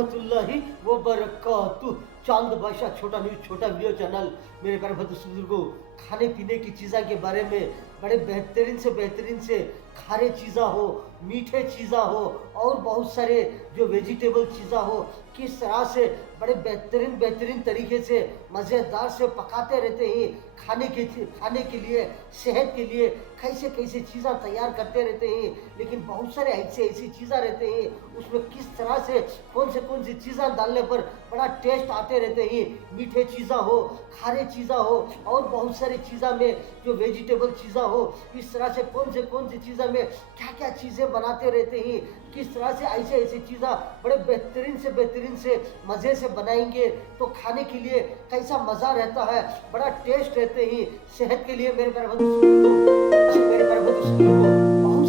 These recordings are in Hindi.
रहमतुल्लाहि व बरकातुह। चांद बादशाह छोटा न्यूज़ छोटा वीडियो चैनल मेरे प्यारे बुजुर्गों, खाने पीने की चीज़ों के बारे में बड़े बेहतरीन से खारे चीज़ा हो, मीठे चीज़ा हो और बहुत सारे जो वेजिटेबल चीज़ा हो, किस तरह से बड़े बेहतरीन तरीके से मज़ेदार से पकाते रहते हैं। खाने के लिए, सेहत के लिए कैसे चीज़ें तैयार करते रहते हैं। लेकिन बहुत सारे ऐसी चीज़ें रहते हैं, उसमें किस तरह से कौन सी चीज़ें डालने पर बड़ा टेस्ट आते रहते हैं। मीठे चीज़ें हो, खारे चीज़ें हो और बहुत सारी चीज़ें में जो वेजिटेबल चीज़ें हो, इस तरह से कौन सी चीज़ें में क्या चीज़ें बनाते रहते हैं। किस तरह से ऐसे चीज़ें बड़े बेहतरीन से मज़े से बनाएंगे तो खाने के लिए कैसा मज़ा रहता है, बड़ा टेस्ट रहते ही। सेहत के लिए मेरे प्यारे बहुत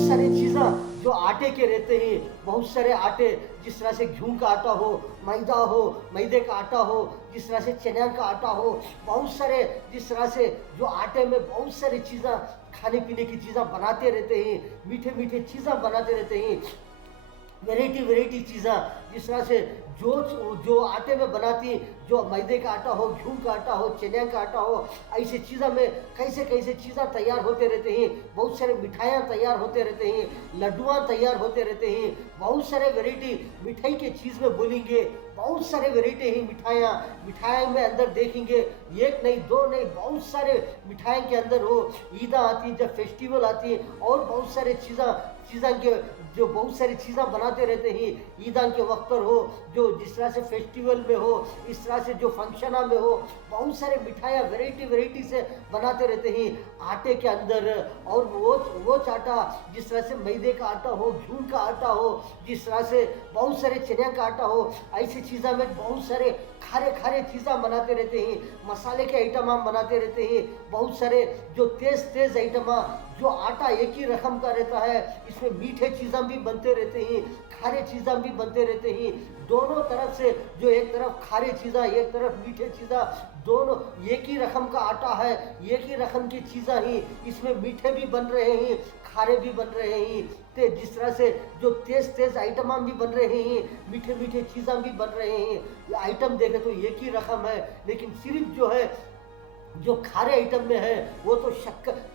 सारी चीज़ें जो आटे के रहते हैं, बहुत सारे आटे, जिस तरह से गेहूं का आटा हो, मैदा हो, मैदे का आटा हो, जिस तरह से चना का आटा हो, बहुत सारे जिस तरह से जो आटे में बहुत सारी चीज़ें खाने पीने की चीज़ें बनाते रहते हैं, मीठे चीज़ें बनाते रहते हैं। वेराइटी चीज़ें जिस तरह से जो आटे में बनाती, जो मैदे का आटा हो, गेहूं का आटा हो, चने का आटा हो, ऐसी चीज़ों में कैसे चीज़ें तैयार होते रहते हैं। बहुत सारे मिठाइयाँ तैयार होते रहते हैं, लड्डुआँ तैयार होते रहते हैं। बहुत सारे वेराइटी मिठाई के चीज़ में बोलेंगे, बहुत सारे वेराइटी ही मिठाई में अंदर देखेंगे, एक नहीं दो नहीं, बहुत सारे मिठाई के अंदर हो। ईद आती है, जब फेस्टिवल आती है और बहुत सारे चीज़ा के जो बहुत सारी चीज़ें बनाते रहते हैं। ईदान के वक्त पर हो, जो जिस तरह से फेस्टिवल में हो, इस तरह से जो फंक्शन में हो, बहुत सारे मिठाइयाँ वेराइटी से बनाते रहते हैं आटे के अंदर। और वो आटा जिस तरह से मैदे का आटा हो, गेहूं का आटा हो, जिस तरह से बहुत सारे चने का आटा हो, ऐसी चीज़ों में बहुत सारे खारे चीज़ें बनाते रहते हैं। मसाले के आइटम हम बनाते रहते हैं, बहुत सारे जो तेज आइटम, जो आटा एक ही रकम का रहता है, इसमें मीठे चीज़ें भी बनते रहते हैं, खारे चीज़ें भी बनते रहते हैं। दोनों तरफ से जो एक तरफ खारे चीज़ें, एक तरफ मीठे चीज़ें, दोनों एक ही रकम का आटा है, एक ही रकम की चीज़ें ही, इसमें मीठे भी बन रहे हैं, खारे भी बन रहे हैं। ते जिस तरह से जो तेज आइटम भी बन रहे हैं, मीठे चीज़ें भी बन रहे हैं। आइटम देखें तो एक ही रकम है, लेकिन सिर्फ जो है जो खारे आइटम में है वो तो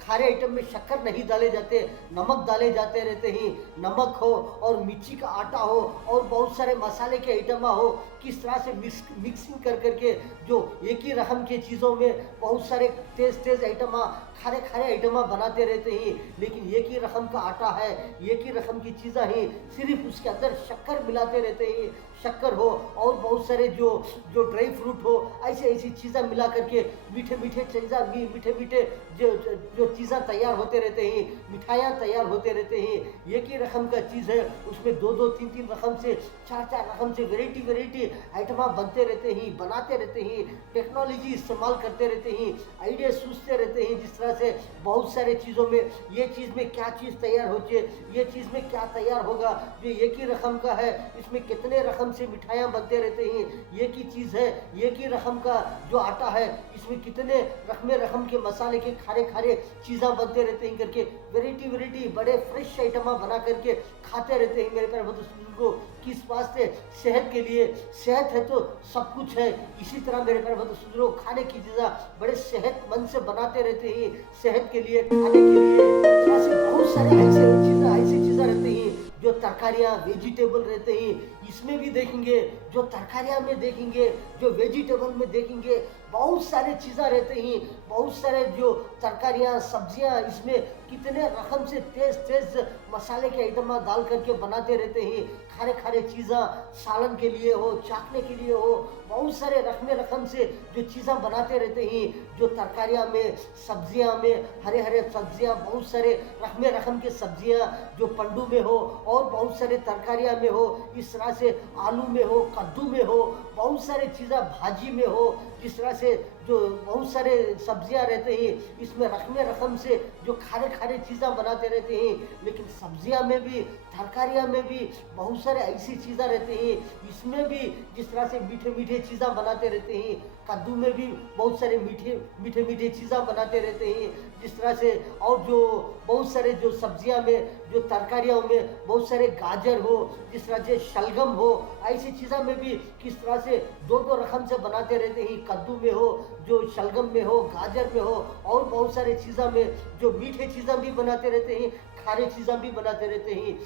खारे आइटम में शक्कर नहीं डाले जाते, नमक डाले जाते रहते हैं। नमक हो और मिर्ची का आटा हो और बहुत सारे मसाले के आइटम हो, किस तरह से मिक्सिंग करके जो एक ही रकम के चीज़ों में बहुत सारे तेज आइटम, खारे आइटम बनाते रहते हैं। लेकिन एक ही रकम का आटा है, एक ही रकम की चीज़ें हैं, सिर्फ उसके अंदर शक्कर मिलाते रहते हैं। शक्कर हो और बहुत सारे जो ड्राई फ्रूट हो, ऐसी चीज़ें मिला करके मीठे चीज़ें जो चीज़ें तैयार होते रहते हैं, मिठाइयाँ तैयार होते रहते हैं। एक ही रकम का चीज़ है, उसमें दो तीन रकम से चार रकम से वेराइटी आइटम बनाते रहते हैं। टेक्नोलॉजी इस्तेमाल करते रहते हैं, आइडिया सोचते रहते हैं, जिस तरह से बहुत सारे चीज़ों में ये चीज़ में क्या चीज़ तैयार होती है, ये चीज़ में क्या तैयार होगा, जो एक ही रकम का है, इसमें कितने रकम से मिठाइयाँ बनते रहते हैं। एक ही चीज़ है, एक ही रकम का जो आटा है, इसमें कितने रकम के मसाले के खारे चीज़ें बनते रहते हैं करके वेराइटी बड़े फ्रेश आइटम बना करके खाते रहते हैं। मेरे प्यारे बुजुर्गों, किस वास्ते? सेहत के लिए। सेहत है तो सब कुछ है। इसी तरह मेरे प्यारे बुजुर्गों, खाने की चीज़ें बड़े सेहतमंद से बनाते रहते हैं, सेहत के लिए, खाने के लिए। ऐसे बहुत सारे ऐसी चीज़ें रहती हैं जो तरकारियाँ, वेजिटेबल रहते हैं, इसमें भी देखेंगे, जो तरकारियाँ में देखेंगे, जो वेजिटेबल में देखेंगे, बहुत सारे चीज़ें रहते हैं। बहुत सारे जो तरकारियाँ, सब्जियाँ, इसमें कितने रकम से तेज मसाले के आइटम डाल करके बनाते रहते हैं। खारे चीज़ें सालन के लिए हो, चाटने के लिए हो, बहुत सारे रकम से जो चीज़ें बनाते रहते हैं। जो तरकारियाँ में, सब्जियाँ में, हरे सब्जियाँ, बहुत सारे रकम के सब्जियाँ जो पंडू में हो और बहुत सारे तरकारियाँ में हो, इस तरह से आलू में हो, कद्दू में हो, बहुत सारे चीज़ें भाजी में हो, जिस तरह से जो बहुत सारे सब्जियां रहते हैं, इसमें रकम रकम से जो खारे खारे चीज़ें बनाते रहते हैं। लेकिन सब्जियां में भी, तरकारियां में भी बहुत सारे ऐसी चीज़ें रहते हैं, इसमें भी जिस तरह से मीठे मीठे चीज़ें बनाते रहते हैं। कद्दू में भी बहुत सारे मीठे मीठे मीठे चीज़ें बनाते रहते हैं, जिस तरह से। और जो बहुत सारे जो सब्जियां में, जो तरकारियों में बहुत सारे गाजर हो, जिस तरह से शलगम हो, ऐसी चीज़ों में भी किस तरह से दो दो रकम से बनाते रहते हैं। कद्दू में हो, जो शलगम में हो, गाजर में हो, और बहुत सारे चीज़ों में जो मीठे चीज़ें भी बनाते रहते हैं, खारे चीज़ें भी बनाते रहते हैं।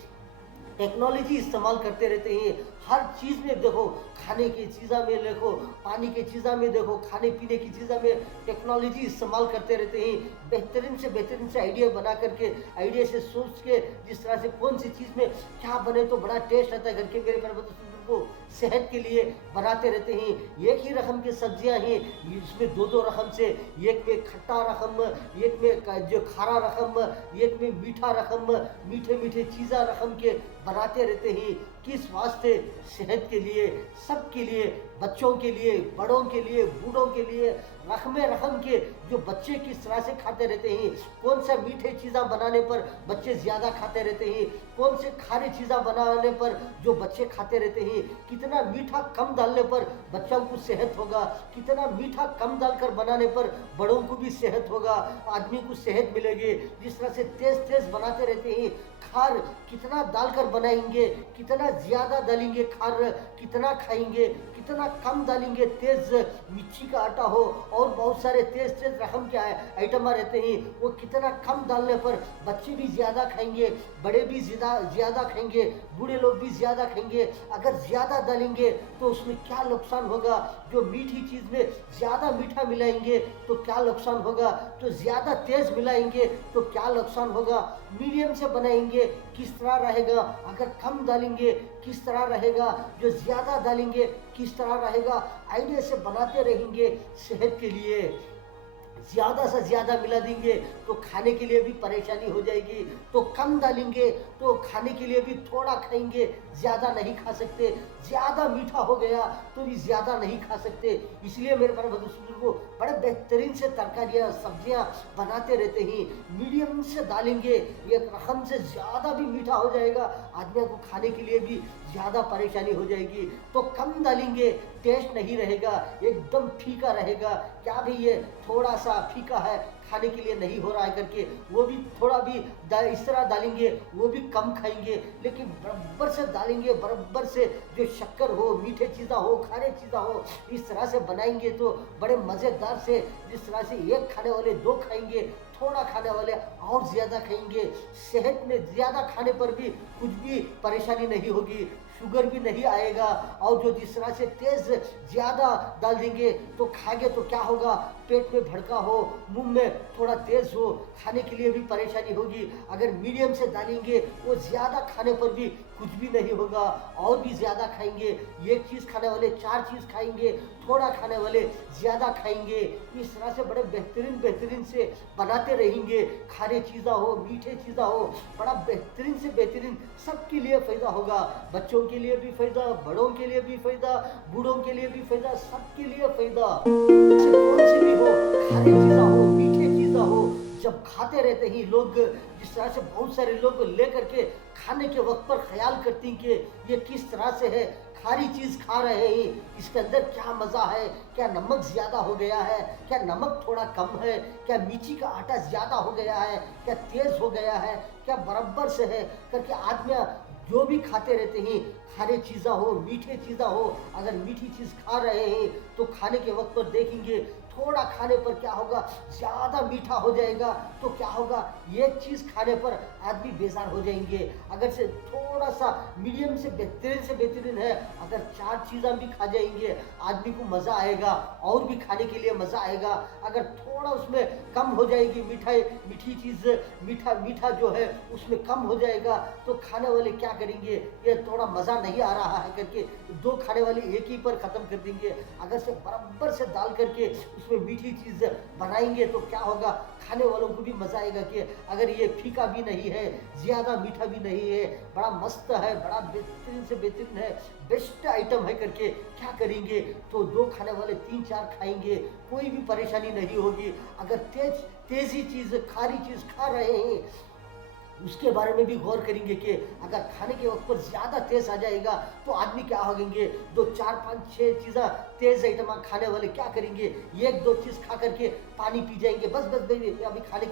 टेक्नोलॉजी इस्तेमाल करते रहते हैं हर चीज़ में। देखो, खाने की चीज़ों में देखो, पानी की चीज़ों में देखो, खाने पीने की चीज़ों में टेक्नोलॉजी इस्तेमाल करते रहते हैं। बेहतरीन से आइडिया बना करके, आइडिया से सोच के, जिस तरह से कौन सी चीज़ में क्या बने तो बड़ा टेस्ट आता है। घर के मेरे पर को सेहत के लिए बनाते रहते हैं। एक ही रकम की सब्जियां हैं, इसमें दो दो रकम से, एक में खट्टा रकम, एक में जो खारा रकम, एक में मीठा रकम, मीठे मीठे चीज़ा रकम के बनाते रहते हैं। किस वास्ते? सेहत के लिए, सबके लिए, बच्चों के लिए, बड़ों के लिए, बूढ़ों के लिए, रकम के जो बच्चे किस तरह से खाते रहते हैं। कौन सा मीठे चीज़ा बनाने पर बच्चे ज़्यादा खाते रहते हैं, कौन से खारे चीज़ा बनाने पर जो बच्चे खाते रहते हैं। कितना मीठा कम डालने पर बच्चों को सेहत होगा, कितना मीठा कम डालकर बनाने पर बड़ों को भी सेहत होगा, आदमी को सेहत मिलेगी। जिस तरह से तेज तेज बनाते रहते हैं, खार कितना डालकर बनाएंगे, कितना ज़्यादा डालेंगे खार, कितना खाएंगे, कितना कम डालेंगे। तेज मिर्ची का आटा हो और बहुत सारे तेज तेज रकम के आइटम रहते हैं, वो कितना कम डालने पर बच्चे भी ज़्यादा खाएंगे, बड़े भी ज़्यादा खाएंगे, बूढ़े लोग भी ज़्यादा खाएंगे। अगर ज़्यादा डालेंगे तो उसमें क्या नुकसान होगा? जो मीठी चीज़ में ज़्यादा मीठा मिलाएंगे तो क्या नुकसान होगा? तो ज़्यादा तेज़ मिलाएंगे तो क्या नुकसान होगा? मीडियम से बनाएंगे किस तरह रहेगा? अगर कम डालेंगे किस तरह रहेगा? जो ज़्यादा डालेंगे किस तरह रहेगा? आइडिया से बनाते रहेंगे। सेहत के लिए ज़्यादा से ज़्यादा मिला देंगे तो खाने के लिए भी परेशानी हो जाएगी, तो कम डालेंगे तो खाने के लिए भी थोड़ा खाएंगे, ज़्यादा नहीं खा सकते। ज़्यादा मीठा हो गया तो भी ज़्यादा नहीं खा सकते। इसलिए मेरे पर बुजुर्गों बड़े बेहतरीन से तरकारियाँ, सब्जियाँ बनाते रहते हैं। मीडियम से डालेंगे, एक रकम से ज़्यादा भी मीठा हो जाएगा, आदमी को खाने के लिए भी ज़्यादा परेशानी हो जाएगी। तो कम डालेंगे, टेस्ट नहीं रहेगा, एकदम फीका रहेगा। क्या भी ये थोड़ा सा फीका है, खाने के लिए नहीं हो रहा है करके वो भी थोड़ा भी इस तरह डालेंगे, वो भी कम खाएंगे। लेकिन बराबर से डालेंगे, बराबर से जो शक्कर हो, मीठे चीज़ा हो, खारे चीज़ा हो, इस तरह से बनाएंगे तो बड़े मज़ेदार से, जिस तरह से एक खाने वाले दो खाएंगे, थोड़ा खाने वाले और ज़्यादा खाएंगे। सेहत में ज़्यादा खाने पर भी कुछ भी परेशानी नहीं होगी, शुगर भी नहीं आएगा। और जो जिस तरह से तेज़ ज़्यादा डाल देंगे तो खाएंगे तो क्या होगा? पेट में भड़का हो, मुंह में थोड़ा तेज़ हो, खाने के लिए भी परेशानी होगी। अगर मीडियम से डालेंगे वो ज़्यादा खाने पर भी कुछ भी नहीं होगा, और भी ज़्यादा खाएंगे। एक चीज़ खाने वाले चार चीज़ खाएंगे, थोड़ा खाने वाले ज़्यादा खाएंगे। इस तरह से बड़े बेहतरीन से बनाते रहेंगे। खारे चीज़ा हो, मीठे चीज़ा हो, बड़ा बेहतरीन से बेहतरीन, सबके लिए फ़ायदा होगा। बच्चों के लिए भी फ़ायदा, बड़ों के लिए भी फ़ायदा, बूढ़ों के लिए भी फ़ायदा, सबके लिए फ़ायदा। से कौन सी भी हो, खारे चीज़ा हो, मीठे चीज़ा हो, जब खाते रहते ही लोग, जिस तरह से बहुत सारे लोग लेकर के खाने के वक्त पर ख्याल करते हैं कि ये किस तरह से है, खारी चीज़ खा रहे हैं, इसके अंदर क्या मज़ा है, क्या नमक ज़्यादा हो गया है, क्या नमक थोड़ा कम है, क्या मिर्ची का आटा ज़्यादा हो गया है, क्या तेज़ हो गया है, क्या बराबर से है करके आदमी जो भी खाते रहते हैं। खारे चीज़ा हो, मीठे चीज़ा हो, अगर मीठी चीज़ खा रहे हैं तो खाने के वक्त पर देखेंगे थोड़ा खाने पर क्या होगा? ज़्यादा मीठा हो जाएगा तो क्या होगा? एक चीज़ खाने पर आदमी बेजार हो जाएंगे। अगर से थोड़ा सा मीडियम से बेहतरीन है, अगर चार चीज़ें भी खा जाएंगे आदमी को मज़ा आएगा, और भी खाने के लिए मज़ा आएगा। अगर थोड़ा थोड़ा उसमें कम हो जाएगी मिठाई, मीठी चीज़, मीठा मीठा जो है उसमें कम हो जाएगा, तो खाने वाले क्या करेंगे, ये थोड़ा मज़ा नहीं आ रहा है करके दो खाने वाले एक ही पर ख़त्म कर देंगे। अगर से बराबर से डाल करके उसमें मीठी चीज़ बनाएंगे तो क्या होगा, खाने वालों को भी मज़ा आएगा कि अगर ये फीका भी नहीं है, ज़्यादा मीठा भी नहीं है, बड़ा मस्त है, बड़ा बेहतरीन से बेहतरीन है, बेस्ट आइटम है करके क्या करेंगे, तो दो खाने वाले तीन चार खाएंगे, कोई भी परेशानी नहीं होगी। अगर तेज़ी चीज़, खारी चीज़ खा रहे हैं, उसके बारे में भी गौर करेंगे कि अगर खाने के वक्त पर ज़्यादा तेज़ आ जाएगा तो आदमी क्या होंगे, दो चार पाँच छः चीज़ें तेज़ आइटम खाने वाले क्या करेंगे, एक दो चीज़ खा करके पानी पी जाएंगे, बस बस भाई अभी खाने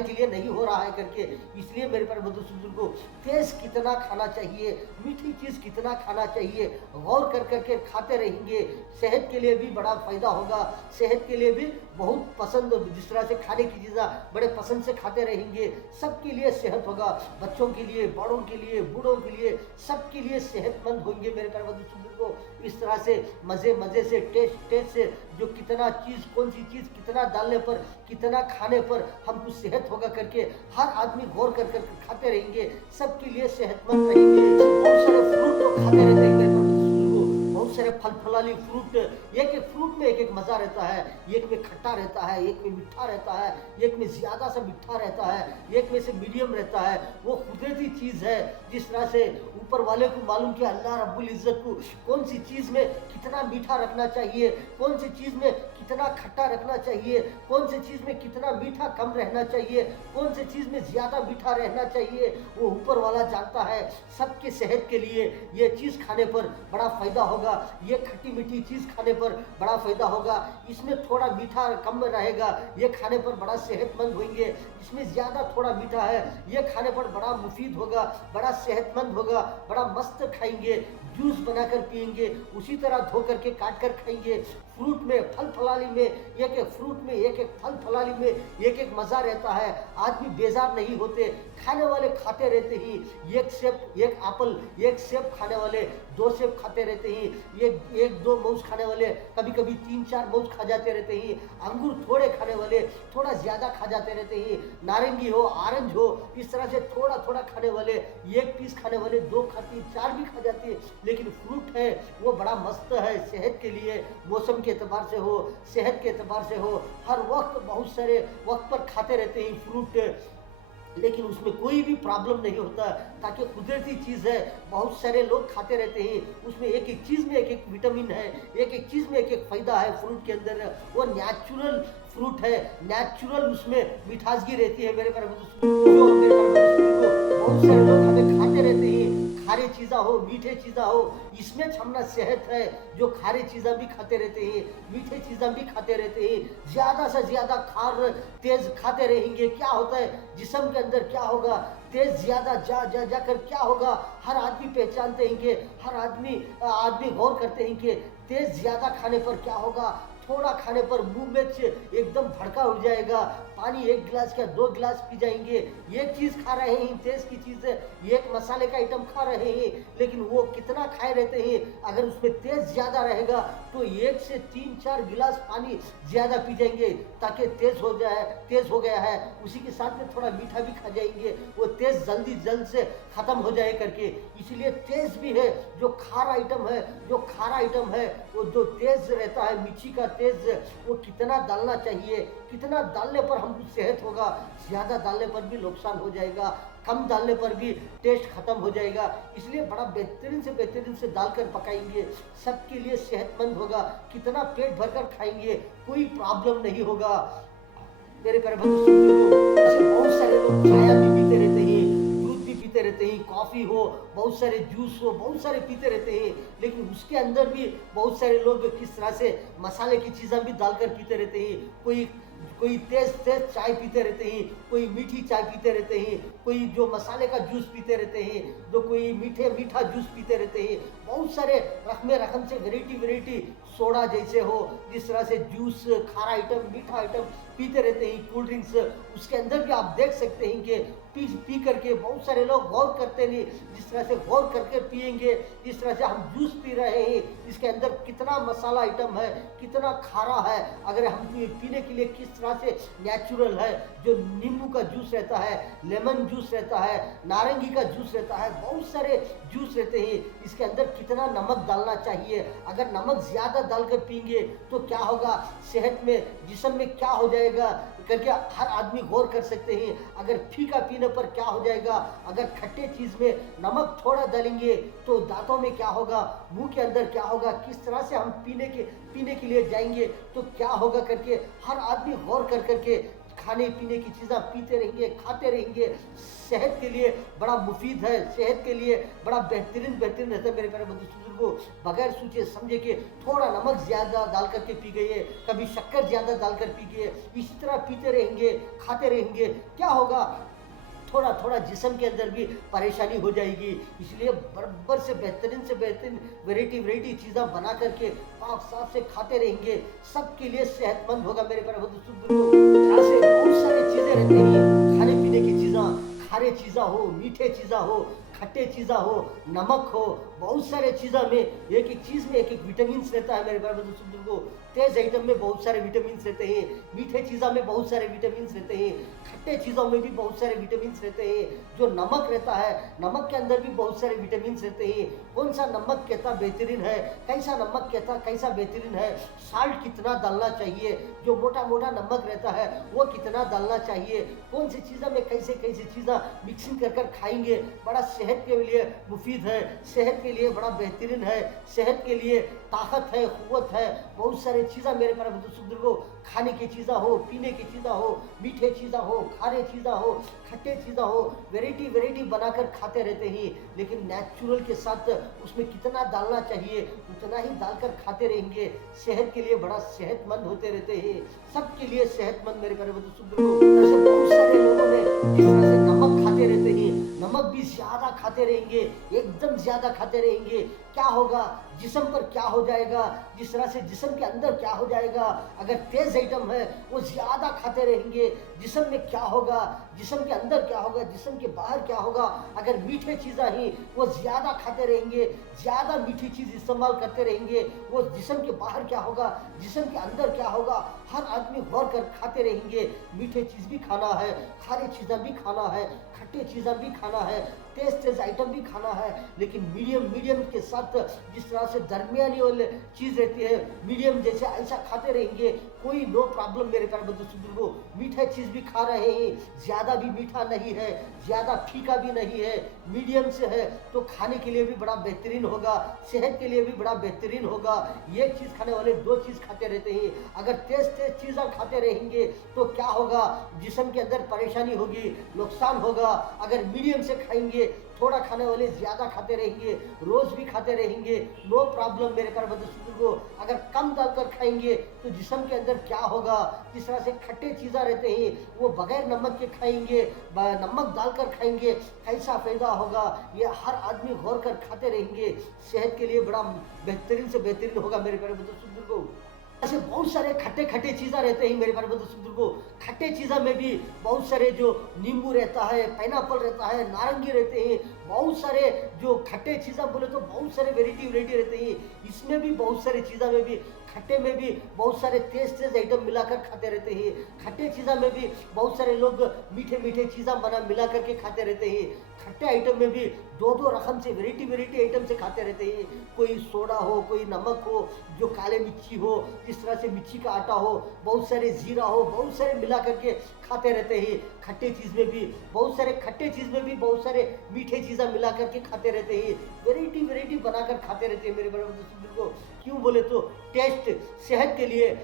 के लिए नहीं हो रहा है करके। इसलिए मेरे पर मधुसूदन को तेज़ कितना खाना चाहिए, मीठी चीज़ कितना खाना चाहिए, गौर कर करके खाते रहेंगे, सेहत के लिए भी बड़ा फ़ायदा होगा, सेहत के लिए भी बहुत पसंद, जिस तरह से खाने की चीज़ें बड़े पसंद से खाते रहेंगे, सबके लिए सेहत होगा, बच्चों के लिए, बड़ों के लिए, बूढ़ों के लिए, सबके लिए सेहतमंद होंगे मेरे प्यारे मधुसूदन को। इस तरह से मज़े मज़े से, टेस्ट से, जो कितना चीज़, कौन सी चीज़ कितना डालने पर, कितना खाने पर हमको सेहत होगा करके हर आदमी गौर कर कर खाते रहेंगे, सबके लिए सेहतमंद रहेंगे। बहुत सारे फ्रूट तो खाते रहते हैं मेरे प्यारे मधुसूदन को, बहुत सारे फल फलाली फ्रूट, एक एक फ्रूट में एक एक मज़ा रहता है, एक में खट्टा रहता है, एक में मीठा रहता है, एक में ज़्यादा सा मीठा रहता है, एक में से मीडियम रहता है। वो कुदरती चीज़ है, जिस तरह से ऊपर वाले को मालूम कि अल्लाह रब्बुल इज़्ज़त को कौन सी चीज़ में कितना मीठा रखना चाहिए, कौन सी चीज़ में कितना खट्टा रखना चाहिए, कौन सी चीज़ में कितना मीठा कम रहना चाहिए, कौन सी चीज़ में ज़्यादा मीठा रहना चाहिए, वो ऊपर वाला जानता है। सबके सेहत के लिए ये चीज़ खाने पर बड़ा फ़ायदा होगा, ये खट्टी मीठी चीज़ खाने पर बड़ा फ़ायदा होगा, इसमें थोड़ा मीठा कम रहेगा, ये खाने पर बड़ा सेहतमंद होंगे, इसमें ज़्यादा थोड़ा मीठा है, ये खाने पर बड़ा मुफीद होगा, बड़ा सेहतमंद होगा, बड़ा मस्त खाएंगे, जूस बनाकर पिएंगे, उसी तरह धो करके काट कर खाएंगे। फ्रूट में, फल फलाली में, एक एक फ्रूट में, एक एक फल फलाली में एक एक मज़ा रहता है, आदमी बेजार नहीं होते, खाने वाले खाते रहते ही, एक सेब, एक एप्पल, एक सेब खाने वाले दो सेब खाते रहते ही, एक दो मौज खाने वाले कभी कभी तीन चार मौज खा जाते रहते ही, अंगूर थोड़े खाने वाले थोड़ा ज़्यादा खा जाते रहते ही, नारंगी हो, ऑरेंज हो, इस तरह से थोड़ा थोड़ा खाने वाले, एक पीस खाने वाले दो खाती, चार भी खा जाती है। लेकिन फ्रूट है वो बड़ा मस्त है, सेहत के लिए, मौसम के एतबार से हो, सेहत के एतबार से हो, हर वक्त बहुत सारे वक्त पर खाते रहते हैं फ्रूट, लेकिन उसमें कोई भी प्रॉब्लम नहीं होता, ताकि कुदरती चीज़ है, बहुत सारे लोग खाते रहते हैं, उसमें एक एक चीज़ में एक एक विटामिन है, एक एक चीज़ में एक एक फ़ायदा है फ्रूट के अंदर, वो नेचुरल फ्रूट है, नेचुरल उसमें मिठासगी रहती है मेरे प्यारे दोस्तों। जो मेरे प्यारे दोस्तों को बहुत सारे लोग हमें खाते रहते हैं, खारे चीज़ा हो, मीठे चीज़ा हो, इसमें छमना सेहत है, जो खारे चीज़ा भी खाते रहते हैं, मीठे चीज़ा भी खाते रहते हैं, ज़्यादा से ज़्यादा खार तेज़ खाते रहेंगे, क्या होता है जिस्म के अंदर, क्या होगा, तेज़ ज़्यादा जाकर क्या होगा, हर आदमी पहचानते हैं कि हर आदमी गौर करते हैं कि तेज़ ज़्यादा खाने पर क्या होगा, थोड़ा खाने पर मुंह में एकदम भड़का उठ जाएगा, पानी एक गिलास क्या दो गिलास पी जाएंगे, एक चीज़ खा रहे हैं तेज़ की चीज़ है, एक मसाले का आइटम खा रहे हैं, लेकिन वो कितना खाए रहते हैं, अगर उसमें तेज़ ज़्यादा रहेगा तो एक से तीन चार गिलास पानी ज़्यादा पी जाएंगे, ताकि तेज़ हो गया है, उसी के साथ में थोड़ा मीठा भी खा जाएंगे, वो तेज़ जल्द से ख़त्म हो जाए करके। इसलिए तेज़ भी है, जो खारा आइटम है, वो जो तेज़ रहता है, मिर्ची का तेज़, वो कितना डालना चाहिए, कितना डालने पर हमको सेहत होगा, ज़्यादा डालने पर भी नुकसान हो जाएगा, कम डालने पर भी टेस्ट ख़त्म हो जाएगा। इसलिए बड़ा बेहतरीन से डालकर पकाएंगे, सबके लिए सेहतमंद होगा, कितना पेट भरकर खाएंगे, कोई प्रॉब्लम नहीं होगा। मेरे प्यारे बच्चों, ऐसे बहुत सारे लोग चाय भी पीते रहते हैं, दूध भी पीते रहते हैं, कॉफ़ी हो, बहुत सारे जूस हो, बहुत सारे पीते रहते हैं, लेकिन उसके अंदर भी बहुत सारे लोग किस तरह से मसाले की चीज़ें भी डालकर पीते रहते हैं, कोई तेज़ चाय पीते रहते हैं, कोई मीठी चाय पीते रहते हैं, कोई जो मसाले का जूस पीते रहते हैं, तो कोई मीठा जूस पीते रहते हैं, बहुत सारे रकम से वेराइटी सोडा जैसे हो, जिस तरह से जूस, खारा आइटम, मीठा आइटम पीते रहते हैं, कोल्ड ड्रिंक्स, उसके अंदर भी आप देख सकते हैं कि पी पी करके बहुत सारे लोग गौर करते नहीं, जिस तरह से गौर करके पिएंगे, जिस तरह से हम जूस पी रहे हैं, इसके अंदर कितना मसाला आइटम है, कितना खारा है। अगर हम पीने के लिए किस तरह से नेचुरल है, जो नींबू का जूस रहता है, लेमन जूस रहता है, नारंगी का जूस रहता है, बहुत सारे जूस रहते हैं, इसके अंदर कितना नमक डालना चाहिए। अगर नमक ज़्यादा डालकर पीएंगे तो क्या होगा, सेहत में, जिस्म में क्या हो जाएगा करके हर आदमी गौर कर सकते हैं। अगर फीका पीने पर क्या हो जाएगा, अगर खट्टे चीज़ में नमक थोड़ा डालेंगे तो दांतों में क्या होगा, मुंह के अंदर क्या होगा, किस तरह से हम पीने के लिए जाएंगे तो क्या होगा करके हर आदमी गौर कर करके खाने पीने की चीज़ें पीते रहेंगे, खाते रहेंगे। सेहत के लिए बड़ा मुफीद है, सेहत के लिए बड़ा बेहतरीन रहता है। मेरे प्यारे बंधु को बगैर सोचे समझे कि थोड़ा नमक ज़्यादा डाल करके पी गए, कभी शक्कर ज़्यादा डालकर पी गए, इसी तरह पीते रहेंगे, खाते रहेंगे, क्या होगा, थोड़ा थोड़ा जिस्म के अंदर भी परेशानी हो जाएगी। इसलिए बराबर से बेहतरीन वैरायटी चीज़ें बना करके पाक साफ से खाते रहेंगे, सबके लिए सेहतमंद होगा। मेरे प्यारे बंधु से बहुत सारी चीज़ें रहती हैं, खाने पीने की चीज़ें, खारे चीज़ें हो, मीठे चीज़ें हो, खट्टे चीज़ें हो, नमक हो, बहुत सारे चीज़ों में एक एक चीज़ में एक एक विटामिन रहता है। मेरे प्यारे बंधु को तेज आइटम में बहुत सारे विटामिन रहते हैं, मीठे चीज़ों में बहुत सारे विटामिन रहते हैं, खट्टे चीज़ों में भी बहुत सारे विटामिन रहते हैं। जो नमक रहता है, नमक के अंदर भी बहुत सारे विटामिन रहते हैं। कौन सा नमक कहता बेहतरीन है, कैसा नमक कहता कैसा बेहतरीन है, साल्ट कितना डालना चाहिए, जो मोटा मोटा नमक रहता है वो कितना डालना चाहिए, कौन सी चीज़ों में कैसे कैसे चीज़ें मिक्सिंग कर कर खाएंगे, बड़ा सेहत के लिए मुफीद है, सेहत के लिए बड़ा बेहतरीन है, सेहत के लिए ताकत है, क़ुव्वत है। बहुत सारे चीज़ें मेरे प्यारे बंधु को खाने की चीज़ें हो, पीने की चीज़ें हो, मीठे चीज़ें हो, खारे चीज़ें हो, खट्टे चीज़ें हो, वैरायटी बनाकर खाते रहते हैं। लेकिन नेचुरल के साथ उसमें कितना डालना चाहिए उतना ही डालकर खाते रहेंगे, सेहत के लिए बड़ा सेहतमंद होते रहते हैं, सबके लिए सेहतमंद। मेरे प्यारे बंधु ऐसे बहुत सारे लोगों ने जिस तरह से नमक खाते रहते हैं, नमक भी ज़्यादा खाते रहेंगे, एकदम ज़्यादा खाते रहेंगे, क्या होगा, जिस्म पर क्या हो जाएगा, जिस तरह से जिस्म के अंदर क्या हो जाएगा। अगर तेज आइटम है वो ज़्यादा खाते रहेंगे, जिस्म में क्या होगा, जिस्म के अंदर क्या होगा, जिस्म के बाहर क्या होगा। अगर मीठे चीज़ें ही वो ज़्यादा खाते रहेंगे, ज़्यादा मीठी चीज़ इस्तेमाल करते रहेंगे, वो जिस्म के बाहर क्या होगा, जिस्म के अंदर क्या होगा। हर आदमी गौर कर खाते रहेंगे, मीठे चीज़ भी खाना है, खारी चीज़ें भी खाना है, खट्टे चीज़ें भी खाना है, तेज आइटम भी खाना है, लेकिन मीडियम के साथ जिस तरह से दरमियानी वाले चीज़ रहती है, मीडियम जैसे ऐसा खाते रहेंगे, कोई नो प्रॉब्लम। मेरे प्यारे बंधु को मीठा चीज़ भी खा रहे हैं, ज़्यादा भी मीठा नहीं है, ज़्यादा फीका भी नहीं है, मीडियम से है, तो खाने के लिए भी बड़ा बेहतरीन होगा, सेहत के लिए भी बड़ा बेहतरीन होगा। एक चीज़ खाने वाले दो चीज़ खाते रहते हैं, अगर तेज चीज़ें खाते रहेंगे तो क्या होगा, जिस्म के अंदर परेशानी होगी, नुकसान होगा। अगर मीडियम से खाएंगे, थोड़ा खाने वाले ज़्यादा खाते रहेंगे, रोज़ भी खाते रहेंगे, नो प्रॉब्लम। मेरे प्यारे बंधु को अगर कम डालकर खाएंगे तो जिस्म के अंदर क्या होगा, जिस तरह से खट्टे चीज़ें रहते हैं वो बगैर नमक के खाएंगे, नमक डालकर खाएंगे, कैसा फायदा होगा, ये हर आदमी गौर कर खाते रहेंगे, सेहत के लिए बड़ा बेहतरीन से बेहतरीन होगा। मेरे प्यारे बंधु को ऐसे बहुत सारे खट्टे चीज़ें रहते हैं। मेरे प्यारे बंधु को खट्टे चीज़ों में भी बहुत सारे जो नींबू रहता है, पाइनएप्पल रहता है, नारंगी रहते हैं, बहुत सारे जो खट्टे चीज़ें बोले तो बहुत सारे वैरायटी रहते हैं। इसमें भी बहुत सारी चीज़ों में भी, खट्टे में भी बहुत सारे तेज आइटम मिलाकर खाते रहते हैं, खट्टे चीज़ों में भी बहुत सारे लोग मीठे चीज़ें मिला करके खाते रहते हैं। खट्टे आइटम में भी दो रकम से वैरायटी आइटम से खाते रहते हैं, कोई सोडा हो, कोई नमक हो, जो काले मिर्ची हो, इस तरह से मिर्ची का आटा हो, बहुत सारे जीरा हो, बहुत सारे मिला करके खाते रहते हैं। खट्टे चीज़ में भी बहुत सारे, खट्टे चीज़ में भी बहुत सारे मीठे चीज़ें मिला करके खाते रहते हैं, वैरायटी बनाकर खाते रहते हैं। मेरे बड़े को क्यों बोले तो टेस्ट, सेहत के लिए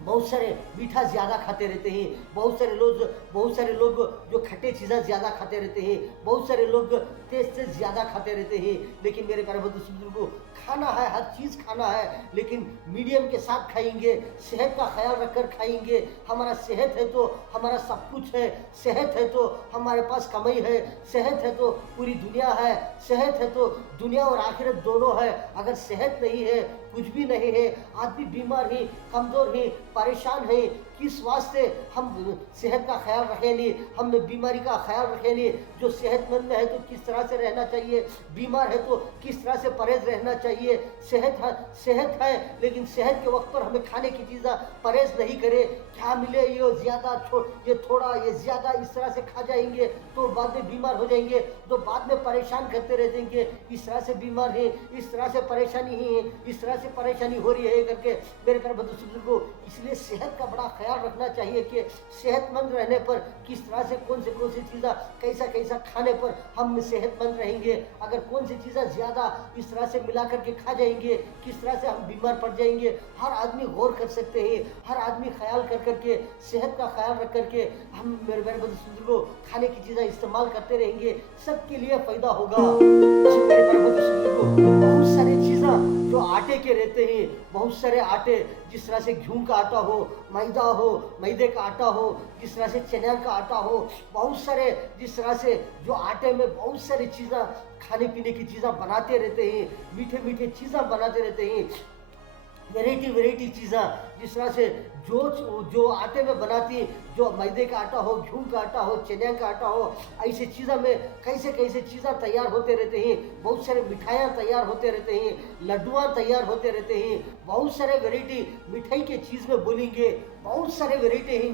बहुत सारे मीठा ज़्यादा खाते रहते हैं, बहुत सारे लोग जो खट्टे चीज़ें ज़्यादा खाते रहते हैं, बहुत सारे लोग तेज ज़्यादा खाते रहते हैं। लेकिन मेरे प्यारे बंधु को खाना है, हर चीज़ खाना है, लेकिन मीडियम के साथ खाएंगे, सेहत का ख्याल रखकर खाएंगे। हमारा सेहत है तो हमारा सब कुछ है, सेहत है तो हमारे पास कमाई है, सेहत है तो पूरी दुनिया है, सेहत है तो दुनिया और आखिरत दोनों है। अगर सेहत नहीं है, कुछ भी नहीं है, आदमी बीमार है, कमज़ोर है, परेशान है, किस वास्ते हम सेहत का ख्याल रखें नहीं, हम बीमारी का ख्याल रखें नहीं। जो सेहतमंद है तो किस तरह से रहना चाहिए, बीमार है तो किस तरह से परहेज रहना चाहिए। सेहत है लेकिन सेहत के वक्त पर हमें खाने की चीज़ें परहेज नहीं करें। क्या मिले ये ज़्यादा ये थोड़ा ये ज़्यादा इस तरह से खा जाएंगे तो बाद में बीमार हो जाएंगे, तो बाद में परेशान करते रह जाएंगे, इस तरह से बीमार है, इस तरह से परेशानी है, इस तरह से परेशानी हो रही है करके मेरे प्यारे बंधु को। इसलिए सेहत का बड़ा ख्याल रखना चाहिए कि सेहतमंद रहने पर किस तरह से कौन सी चीज़ें कैसा कैसा खाने पर हम सेहतमंद रहेंगे। अगर कौन सी चीज़ें ज़्यादा इस तरह से मिला करके खा जाएंगे किस तरह से हम बीमार पड़ जाएंगे। हर आदमी गौर कर सकते हैं, हर आदमी ख्याल कर करके सेहत का ख्याल रख करके हम मेरे प्यारे बंधु को खाने की चीज़ें इस्तेमाल करते रहेंगे, सबके लिए फ़ायदा होगा। मेरे प्यारे बंधु को बहुत सारी चीज़ें जो आटे के रहते हैं, बहुत सारे आटे जिस तरह से गेहूं का आटा हो, मैदा हो, मैदे का आटा हो, जिस तरह से चना का आटा हो, बहुत सारे जिस तरह से जो आटे में बहुत सारी चीज़ें खाने पीने की चीज़ें बनाते रहते हैं, मीठे मीठे चीज़ें बनाते रहते हैं, वेराइटी चीज़ें जिस तरह से जो आटे में बनाती, जो मैदे का आटा हो, गेहूं का आटा हो, चने का आटा हो, ऐसी चीज़ों में कैसे कैसे चीज़ें तैयार होते रहते हैं। बहुत सारे मिठाइयाँ तैयार होते रहते हैं, लड्डुआँ तैयार होते रहते हैं, बहुत सारे वेराइटी मिठाई के चीज़ में बोलेंगे, बहुत सारे वेराइटी हैं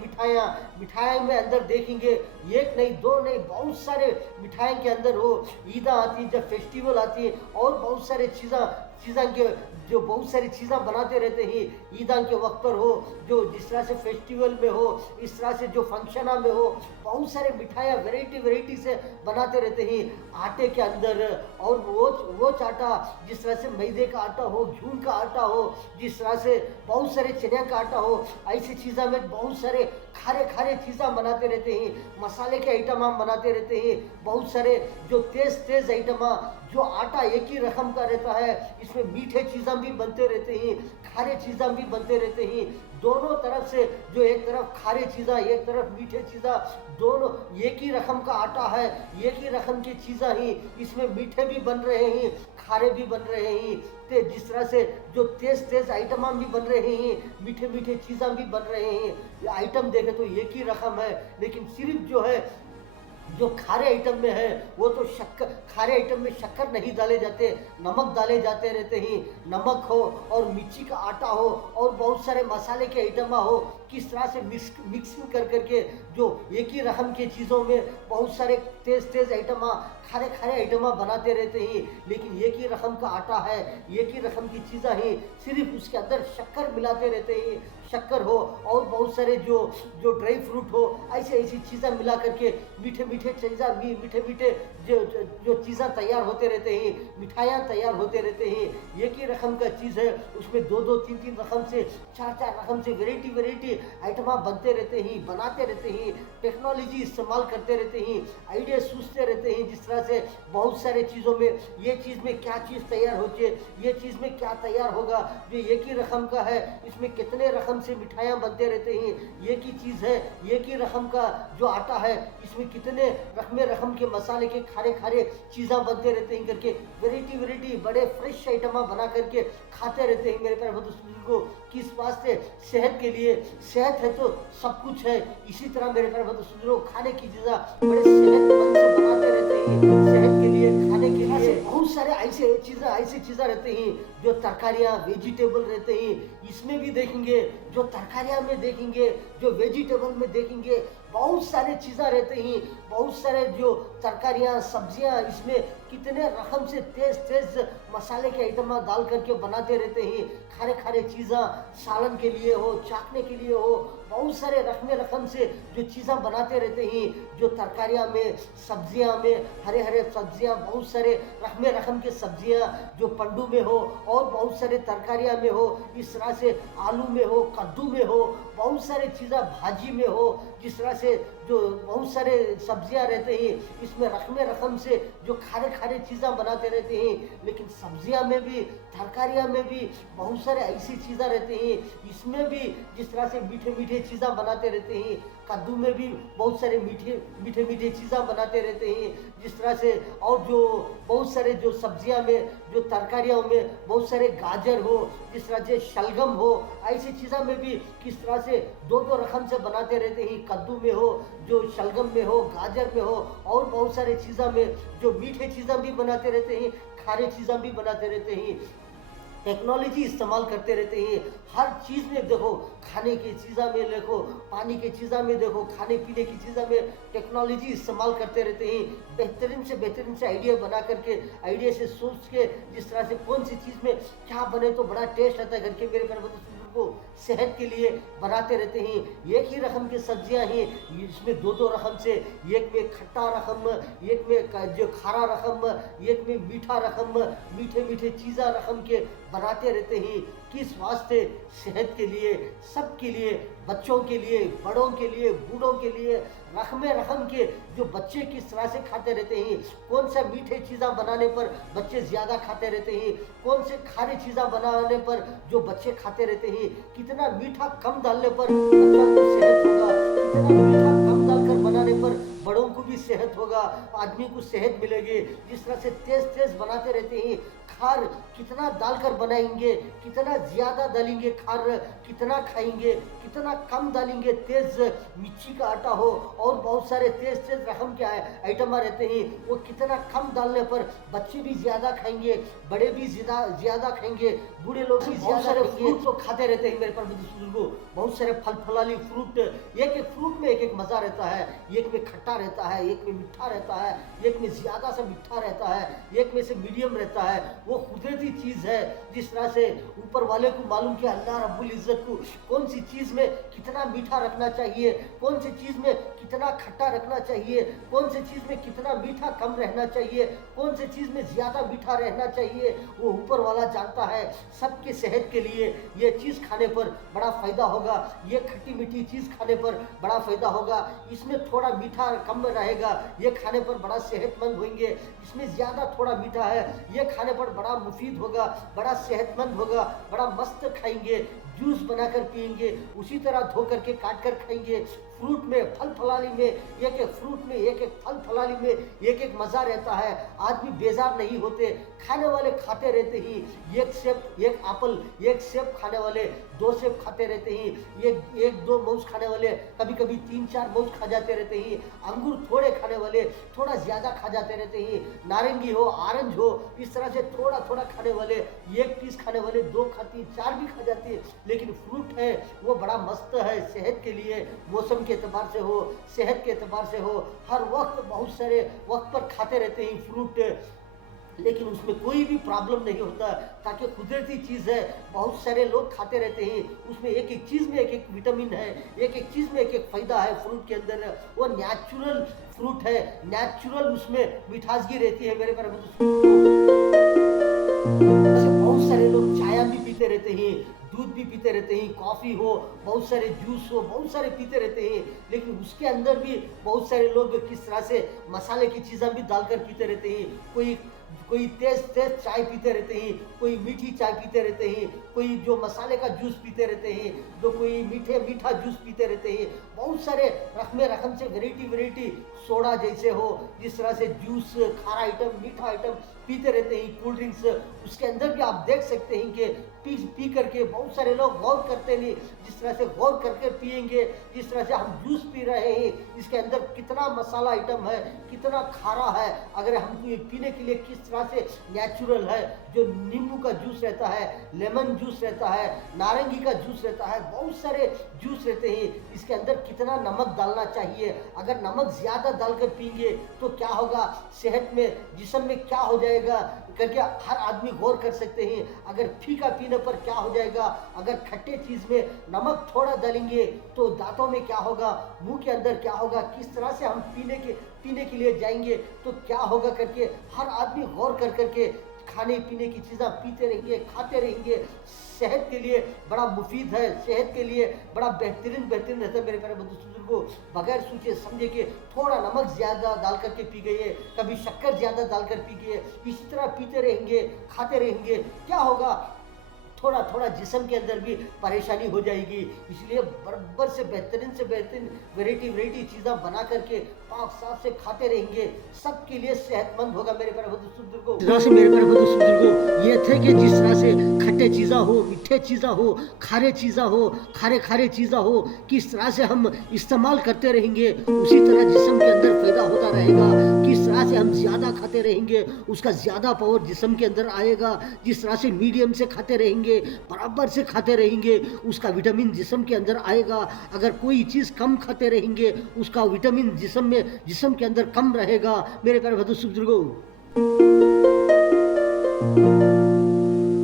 मिठाइयाँ में अंदर देखेंगे, एक नहीं दो नहीं बहुत सारे मिठाइयों के अंदर हो। ईद आती है, जब फेस्टिवल आती है और बहुत सारे चीज़ों के जो बहुत सारी चीज़ें बनाते रहते हैं ईदान के वक्त पर हो, जो जिस तरह से फेस्टिवल में हो, इस तरह से जो फंक्शन में हो, बहुत सारे मिठाइयाँ वेराइटी से बनाते रहते हैं आटे के अंदर। और वो आटा जिस तरह से मैदे का आटा हो, गेहूं का आटा हो, जिस तरह से बहुत सारे चने का आटा हो, ऐसी चीज़ों में बहुत सारे खारे चीज़ें बनाते रहते हैं, मसाले के आइटम हम बनाते रहते हैं, बहुत सारे जो तेज आइटम, जो आटा एक ही रकम का रहता है, इसमें मीठे चीज़ें भी बनते रहते हैं, खारे चीज़ें भी बनते रहते हैं। दोनों तरफ से जो एक तरफ खारे चीज़ें एक तरफ मीठे चीज़ें, दोनों एक ही रकम का आटा है, एक ही रकम की चीज़ें ही, इसमें मीठे भी बन रहे हैं, खारे भी बन रहे हैं। तो जिस तरह से जो तेज आइटम भी बन रहे हैं, मीठे चीज़ें भी बन रहे हैं। ये आइटम देखें तो एक ही रकम है, लेकिन सिर्फ जो है जो खारे आइटम में है वो तो खारे आइटम में शक्कर नहीं डाले जाते, नमक डाले जाते रहते हैं। नमक हो और मिर्ची का आटा हो और बहुत सारे मसाले के आइटम हो, किस तरह से मिक्सिंग कर करके जो एक ही रकम की चीज़ों में बहुत सारे तेज आइटम खारे आइटम बनाते रहते हैं, लेकिन एक ही रकम का आटा है, एक ही रकम की चीज़ें हैं, सिर्फ उसके अंदर शक्कर मिलाते रहते हैं। शक्कर हो और बहुत सारे जो ड्राई फ्रूट हो, ऐसी चीज़ें मिला करके मीठे चीज़ें जो चीज़ें तैयार होते रहते हैं, मिठाइयाँ तैयार होते रहते हैं। एक ही रकम का चीज़ है, उसमें दो तीन रकम से चार रकम से वेराइटी आइटम बनते रहते हैं, बनाते रहते हैं, टेक्नोलॉजी इस्तेमाल करते रहते हैं, आइडिया सोचते रहते हैं। जिस तरह से बहुत सारे चीज़ों में ये चीज़ में क्या चीज़ तैयार होती है, ये चीज़ में क्या तैयार होगा, जो एक ही रकम का है इसमें कितने रकम से मिठाइयाँ बनते रहते हैं, एक ही चीज़ है, एक ही रकम का जो आटा है इसमें कितने रकम के मसाले के खारे चीज़ें बनते रहते हैं करके वेराइटी बड़े फ्रेश आइटम बना करके खाते रहते हैं। मेरे प्यारे दोस्तों को किस वास्ते सेहत के लिए, सेहत है तो सब कुछ है। इसी तरह मेरे प्यारे दोस्तों खाने की चीज़ें बड़े सेहतमंद से बनाते रहते हैं, सेहत के लिए, खाने के लिए बहुत सारे ऐसी चीज़ें रहते हैं। जो तरकारियाँ वेजिटेबल रहते हैं इसमें भी देखेंगे, जो तरकारियाँ में देखेंगे, जो वेजिटेबल में देखेंगे, बहुत सारे चीज़ें रहते हैं, बहुत सारे जो तरकारियाँ सब्जियाँ इसमें कितने रकम से तेज मसाले के आइटम डाल करके बनाते रहते हैं। खारे चीज़ें सालन के लिए हो, चाखने के लिए हो, बहुत सारे रकम से जो चीज़ें बनाते रहते हैं। जो तरकारियाँ में, सब्जियाँ में, हरे सब्जियाँ, बहुत सारे रकम के सब्जियाँ जो पंडू में हो और बहुत सारे तरकारियाँ में हो, इस तरह से आलू में हो, कद्दू में हो, बहुत सारे चीज़ें भाजी में हो, जिस तरह से जो बहुत सारे सब्जियां रहते हैं इसमें रकम से जो खारे चीज़ें बनाते रहते हैं। लेकिन सब्जियां में भी, तरकारियां में भी बहुत सारे ऐसी चीज़ें रहते हैं, इसमें भी जिस तरह से मीठे चीज़ें बनाते रहते हैं। कद्दू में भी बहुत सारे मीठे मीठे मीठे चीज़ें बनाते रहते हैं जिस तरह से। और जो बहुत सारे जो सब्जियां में, जो तरकारियों में बहुत सारे गाजर हो, जिस तरह से शलगम हो, ऐसी चीज़ों में भी किस तरह से दो दो रकम से बनाते रहते हैं। कद्दू में हो, जो शलगम में हो, गाजर में हो, और बहुत सारे चीज़ों में जो मीठे चीज़ें भी बनाते रहते हैं, खारे चीज़ें भी बनाते रहते हैं। टेक्नोलॉजी इस्तेमाल करते रहते हैं हर चीज़ में। देखो खाने की चीज़ों में देखो, पानी की चीज़ों में देखो, खाने पीने की चीज़ों में टेक्नोलॉजी इस्तेमाल करते रहते हैं। बेहतरीन से आइडिया बना करके, आइडिया से सोच के, जिस तरह से कौन सी चीज़ में क्या बने तो बड़ा टेस्ट आता है करके मेरे घर में को सेहत के लिए बनाते रहते हैं। एक ही रकम की सब्जियां हैं, इसमें दो दो रकम से, एक में खट्टा रकम, एक में जो खारा रकम, एक में मीठा रकम, मीठे मीठे चीज़ा रकम के बनाते रहते हैं। किस वास्ते? सेहत के लिए, सबके लिए, बच्चों के लिए, बड़ों के लिए, बूढ़ों के लिए, रकमे रकम के जो बच्चे किस तरह से खाते रहते हैं। कौन सा मीठे चीज़ा बनाने पर बच्चे ज़्यादा खाते रहते हैं, कौन से खारे चीज़ा बनाने पर जो बच्चे खाते रहते हैं, कितना मीठा कम डालने पर बच्चों को सेहत होगा, कितना मीठा कम डालकर बनाने पर बड़ों को भी सेहत होगा, आदमी को सेहत मिलेगी। जिस तरह से तेज तेज बनाते रहते हैं, खार कितना डालकर बनाएंगे, कितना ज़्यादा डालेंगे खार, कितना खाएंगे, कितना कम डालेंगे। तेज मिर्ची का आटा हो और बहुत सारे तेज तेज रकम के आइटम रहते हैं, वो कितना कम डालने पर बच्चे भी ज़्यादा खाएंगे, बड़े भी ज़्यादा खाएंगे, बूढ़े लोग भी ज़्यादा फ्रूट तो खाते रहते हैं मेरे पर बुजुर्गों। बहुत सारे फल फलाली फ्रूट, एक एक फ्रूट में एक एक मज़ा रहता है। एक में खट्टा रहता है, एक में मीठा रहता है, एक में ज़्यादा सा मीठा रहता है, एक में से मीडियम रहता है। वो कुदरती चीज़ है। जिस तरह से ऊपर वाले को मालूम कि अल्लाह रब्बुल इज़्ज़त को कौन सी चीज़ में कितना मीठा रखना चाहिए, कौन सी चीज़ में कितना खट्टा रखना चाहिए, कौन सी चीज़ में कितना मीठा कम रहना चाहिए, कौन सी चीज़ में ज़्यादा मीठा रहना चाहिए, वो ऊपर वाला जानता है। सबके सेहत के लिए ये चीज़ खाने पर बड़ा फ़ायदा होगा, ये खट्टी मीठी चीज़ खाने पर बड़ा फ़ायदा होगा। इसमें थोड़ा मीठा कम रहेगा, ये खाने पर बड़ा सेहतमंद होंगे। इसमें ज़्यादा थोड़ा मीठा है, ये खाने पर बड़ा मुफीद होगा, बड़ा सेहतमंद होगा, बड़ा मस्त खाएंगे। जूस बनाकर पिएंगे, उसी तरह धो करके काट कर खाएंगे। फ्रूट में, फल फलाली में, एक एक फ्रूट में, एक एक फल फलाली में एक एक मज़ा रहता है। आदमी बेजार नहीं होते, खाने वाले खाते रहते ही। एक सेब, एक एप्पल, एक सेब खाने वाले दो सेब खाते रहते ही, एक दो मौज खाने वाले कभी कभी 3-4 मौज खा जाते रहते ही। अंगूर थोड़े खाने वाले थोड़ा ज़्यादा खा जाते रहते ही। नारंगी हो, ऑरेंज हो, इस तरह से थोड़ा थोड़ा खाने वाले, एक पीस खाने वाले 2 खाती, 4 भी खा जाती है। लेकिन फ्रूट है वो बड़ा मस्त है सेहत के लिए, मौसम के एतबार से हो, सेहत के एतबार से हो, हर वक्त बहुत सारे वक्त पर खाते रहते हैं फ्रूट। लेकिन उसमें कोई भी प्रॉब्लम नहीं होता, ताकि कुदरती चीज़ है, बहुत सारे लोग खाते रहते हैं। उसमें एक एक चीज़ में एक एक विटामिन है, एक एक चीज़ में एक एक फ़ायदा है फ्रूट के अंदर। वो नेचुरल फ्रूट है, नेचुरल उसमें मिठासगी रहती है मेरे पर। बहुत सारे लोग चाय भी पीते रहते हैं, दूध भी पीते रहते हैं, कॉफ़ी हो, बहुत सारे जूस हो, बहुत सारे पीते रहते हैं। लेकिन उसके अंदर भी बहुत सारे लोग किस तरह से मसाले की चीज़ें भी डालकर पीते रहते हैं। कोई तेज तेज चाय पीते रहते हैं, कोई मीठी चाय पीते रहते हैं, कोई जो मसाले का जूस पीते रहते हैं, जो कोई मीठा जूस पीते रहते हैं। बहुत सारे रकम से वेराइटी सोडा जैसे हो, जिस तरह से जूस, खारा आइटम, मीठा आइटम पीते रहते हैं, कोल्ड ड्रिंक्स। उसके अंदर भी आप देख सकते हैं कि पी करके बहुत सारे लोग गौर करते नहीं। जिस तरह से गौर करके पिएंगे, जिस तरह से हम जूस पी रहे हैं, इसके अंदर कितना मसाला आइटम है, कितना खारा है। अगर हमको ये पीने के लिए किस तरह से नेचुरल है, जो नींबू का जूस रहता है, लेमन जूस रहता है, नारंगी का जूस रहता है, बहुत सारे जूस रहते हैं। इसके अंदर कितना नमक डालना चाहिए, अगर नमक ज़्यादा डालकर पिएंगे तो क्या होगा, सेहत में, जिस्म में क्या हो जाएगा करके हर आदमी गौर कर सकते हैं। अगर फीका पीने पर क्या हो जाएगा, अगर खट्टे चीज़ में नमक थोड़ा डालेंगे तो दांतों में क्या होगा, मुंह के अंदर क्या होगा, किस तरह से हम पीने के लिए जाएंगे तो क्या होगा करके हर आदमी गौर करके खाने पीने की चीज़ें पीते रहेंगे, खाते रहेंगे। सेहत के लिए बड़ा मुफीद है, सेहत के लिए बड़ा बेहतरीन रहता है मेरे प्यारे बुजुर्गों। बगैर सोचे समझे कि थोड़ा नमक ज़्यादा डाल करके पी गए, कभी शक्कर ज़्यादा डाल कर पी गए, इसी तरह पीते रहेंगे, खाते रहेंगे, क्या होगा, थोड़ा थोड़ा जिस्म के अंदर भी परेशानी हो जाएगी। इसलिए बराबर से बेहतरीन वैरायटी वैरायटी चीज़ें बना करके पाक साफ से खाते रहेंगे, सबके लिए सेहतमंद होगा मेरे प्यारे बुजुर्गों। जिस तरह से मेरे प्यारे बुजुर्गों ये थे कि जिस तरह से खट्टे चीज़ा हो, मीठे चीज़ा हो, खारे चीज़ा हो, खारे खारे चीज़ा हो, किस तरह से हम इस्तेमाल करते रहेंगे उसी तरह जिस्म के अंदर पैदा होता रहेगा। किस तरह से हम ज़्यादा खाते रहेंगे उसका ज़्यादा पावर जिस्म के अंदर आएगा। जिस तरह से मीडियम से खाते रहेंगे, बराबर से खाते रहेंगे, उसका विटामिन जिस्म के अंदर आएगा। अगर कोई चीज़ कम खाते रहेंगे उसका विटामिन जिस्म के अंदर कम रहेगा मेरे प्यारे बुजुर्गों।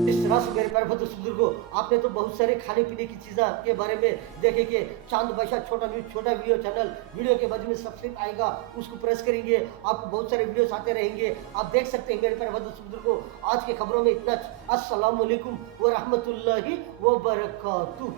इस तरह से मेरे प्यारे बुजुर्गों आपने तो बहुत सारे खाने पीने की चीज़ों के बारे में देखे कि चांद बादशाह छोटा न्यूज़ छोटा वीडियो चैनल, वीडियो के बाजू में सब्सक्राइब आएगा उसको प्रेस करेंगे, आपको बहुत सारे वीडियोस आते रहेंगे, आप देख सकते हैं मेरे प्यारे बुजुर्गों। आज के खबरों में इतना। अस्सलाम वालेकुम व रहमतुल्लाहि व बरकातुहू।